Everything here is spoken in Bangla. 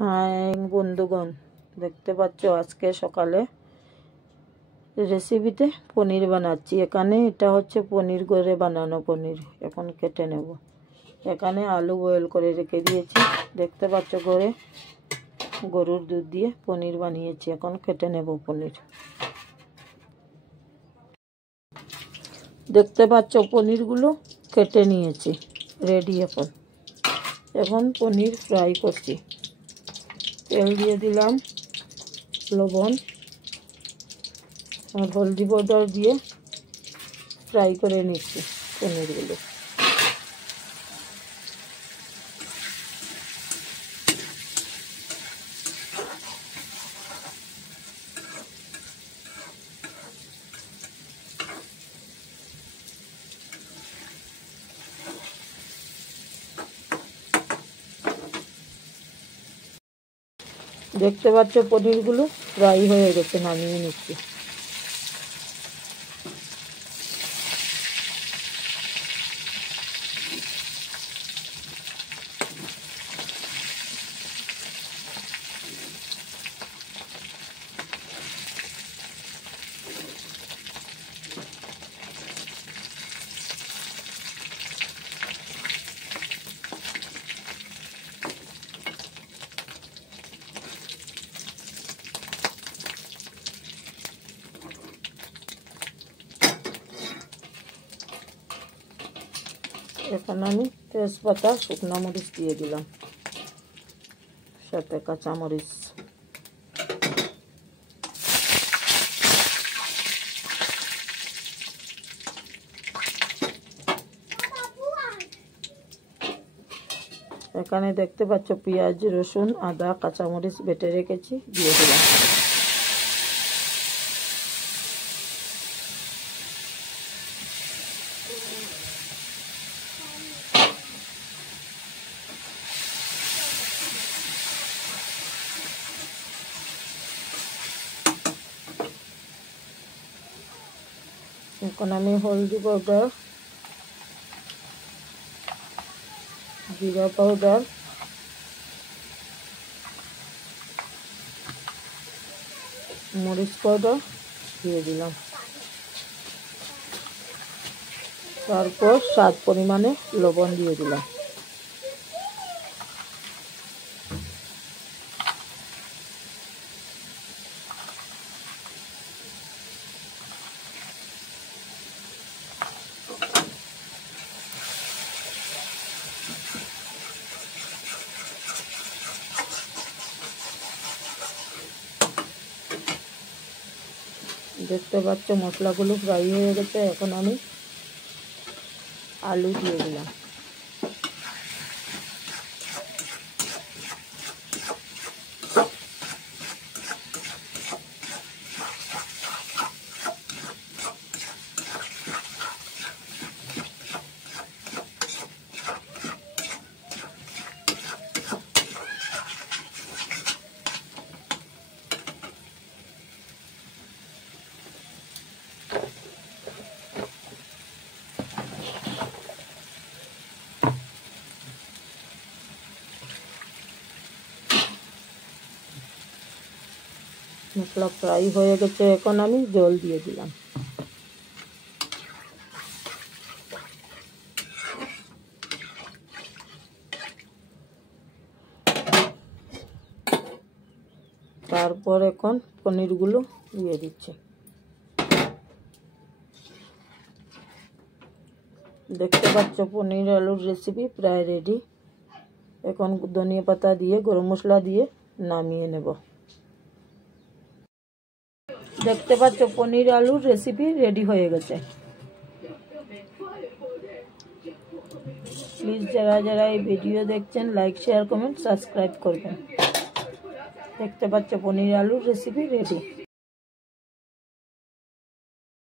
হাই বন্ধুগণ, দেখতে পাচ্ছ আজকে সকালে রেসিপিতে পনির বানাচ্ছি। এখানে এটা হচ্ছে পনির ঘরে বানানো পনির। এখন কেটে নেব। এখানে আলু বয়েল করে রেখে দিয়েছি। দেখতে পাচ্ছ ঘরে গরুর দুধ দিয়ে পনির বানিয়েছি। এখন কেটে নেব পনির। দেখতে পাচ্ছ পনিরগুলো কেটে নিয়েছি, রেডি। এখন পনির ফ্রাই করছি। তেল দিয়ে দিলাম, লবণ আর হলদি পাউডার দিয়ে ফ্রাই করে নিচ্ছি পনিরগুলো। দেখতে পাচ্ছ পনিরগুলো ফ্রাই হয়ে গেছে, নামিয়ে নিচ্ছি। এখন আমি তেজপাতা, শুকনো মরিচ দিয়ে দিলাম, সাথে কাঁচামরিচ। এখানে দেখতে পাচ্ছ পেঁয়াজ, রসুন, আদা, কাঁচামরিচ বেটে রেখেছি, দিয়ে দিলাম। এখন আমি হলদি পাউডার, জিরা পাউডার, মরিচ পাউডার দিয়ে দিলাম। তারপর স্বাদ পরিমাণে লবণ দিয়ে দিলাম। দেখতে পাচ্ছ মশলাগুলো ফ্রাই হয়ে গেছে। এখন আমি আলু দিয়ে দিলাম। মশলা ফ্রাই হয়ে গেছে। এখন আমি জল দিয়ে দিলাম। তারপর এখন পনিরগুলো দিয়ে দিচ্ছি। দেখতে পাচ্ছ পনির আলুর রেসিপি প্রায় রেডি। এখন ধনিয়া পাতা দিয়ে, গরম মশলা দিয়ে নামিয়ে নেব। দেখতে পাচ্ছ পনির আলুর রেসিপি রেডি হয়ে গেছে। প্লিজ যারা যারা এই ভিডিও দেখছেন, লাইক, শেয়ার, কমেন্ট, সাবস্ক্রাইব করবেন। দেখতে পাচ্ছ পনির আলুর রেসিপি রেডি।